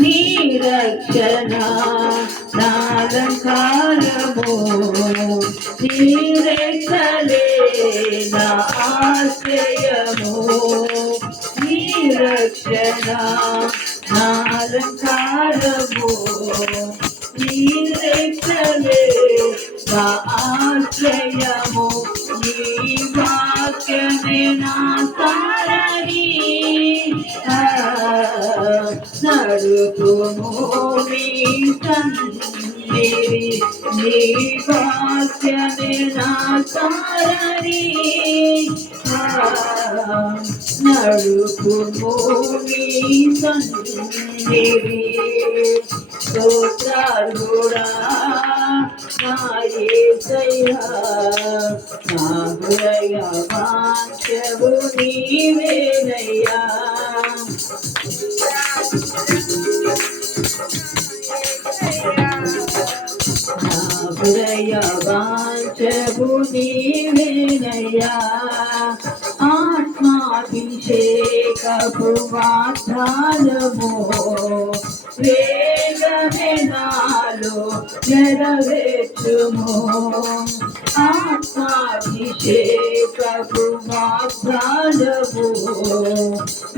నీ రక్షణ నాలంకారము నీ రెక్కలే నా ఆశ్రయము నీ రక్షణ నాలంకారము నీ రెక్కలే నా ఆశ్రయము నీ వాక్యమే నా తారని తలుతుమోని తన్నే నీ వాక్యమే నా సారణి నడుపుమోని తన్నే స్తోత్రాలుడా నాయసయ్యా నా హృదయ వాక్యము నీవేనయ్యా హృదయ వాక్యము నీవేనయ్యా ఆత్మాభిషేకపు వాగ్దానము వేగమే నాలో నెరవేర్చుము. ఆత్మాభిషేకపు వాగ్దానము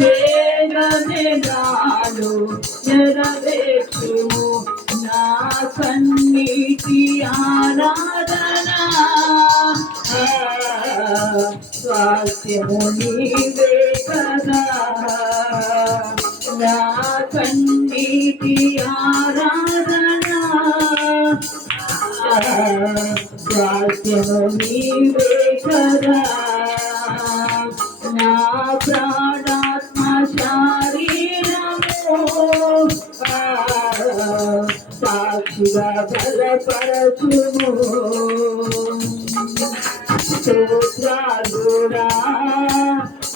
వేగమే నాలో నెరవేర్చుము. సన్నిధి ఆరాధన. స్వాస్యము నీవే కదా. నా సన్నిధి ఆరాధన. స్వాస్యము నీవే స్తోత్రాలురా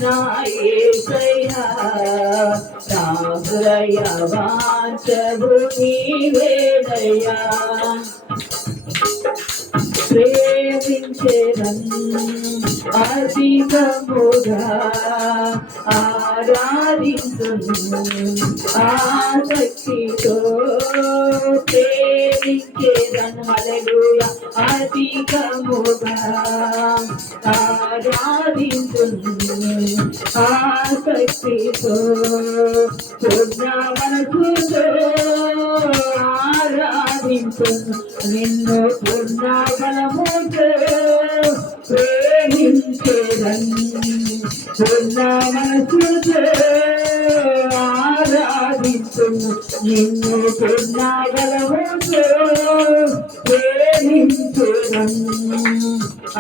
నా ఏసయ్య నా హృదయ వాంచవు నీవేదయ్యా శ్రీ సేవించేదన్ అధికముగా ఆరాధించును ఆసక్తితో సేవించేదన్ అలెలుయ అధికముగా ఆరాధించును ఆసక్తితో పూర్ణ మనసుతో ఆరాధించును నిన్ను ఆరాధించు నిన్ను పూర్ణ బలముతో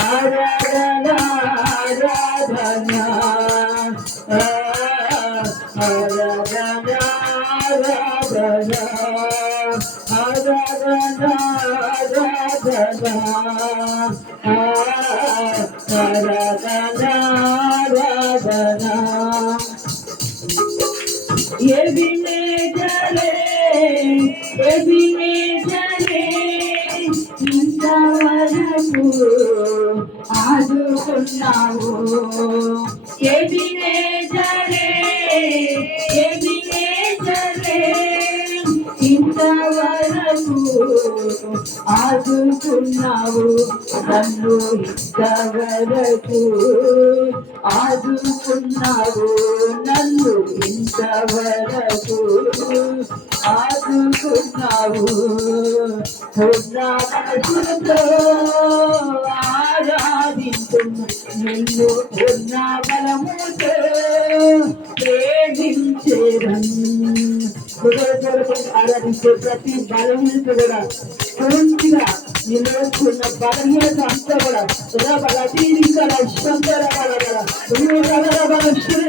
ఆరాధన ఆరాధన ఆరాధన ఆరాధన ఆరాధన ఆరాధన ఆరాధన ఆరాధన అభినేతలే ఇంతవరకు ఆదుకున్నావు ఆదుకున్నావు నన్ను ఇంతవరకు ఆదుకున్నావు నన్ను ఇంతవరకు ఆదుకున్నావు పూర్ణ ఆరాధించు నిన్ను పూర్ణ బలముతో ప్రేమించేదన్ ఆరాధించే ప్రతి బలహీనత కూడా పూర్తిగా నీలో ఉన్న బలహీనత అంతా కూడా సదా బల అతీరించాల శంకర బల బల రుణ బల బల శిర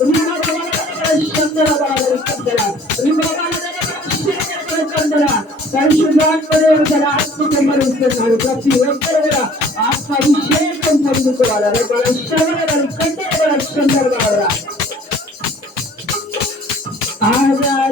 రుణ బల బల శంకర బల శంకర రుణ బల బల పరిశుద్ధాత్మదేవుడు తన ఆత్మ కమ్మరిస్తున్నాడు ప్రతి ఒక్కరు కూడా ఆత్మ అభిషేకం పొందుకోవాలి బల శ్రవణ బల కంటే బల శంకర బల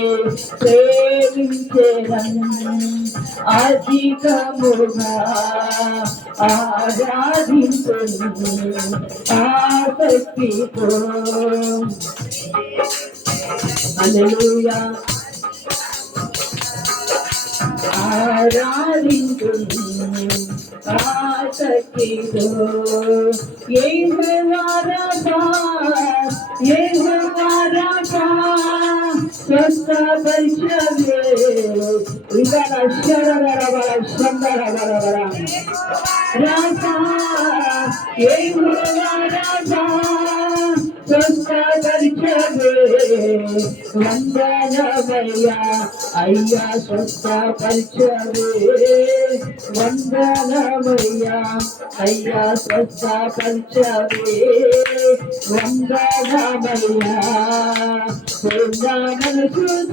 ఆరాధనా నీకే ఆరాధనా నీకే యేసయ్యా అధికముగా ఆసక్తితో ఆసక్తితో Santa Baishale, we got a shadow of our వందనమయ్యా అయ్యా స్వస్థపరిచవే వందనమయ్యా అయ్యా స్వస్థపరిచవే వందనమయ్యా పూర్ణ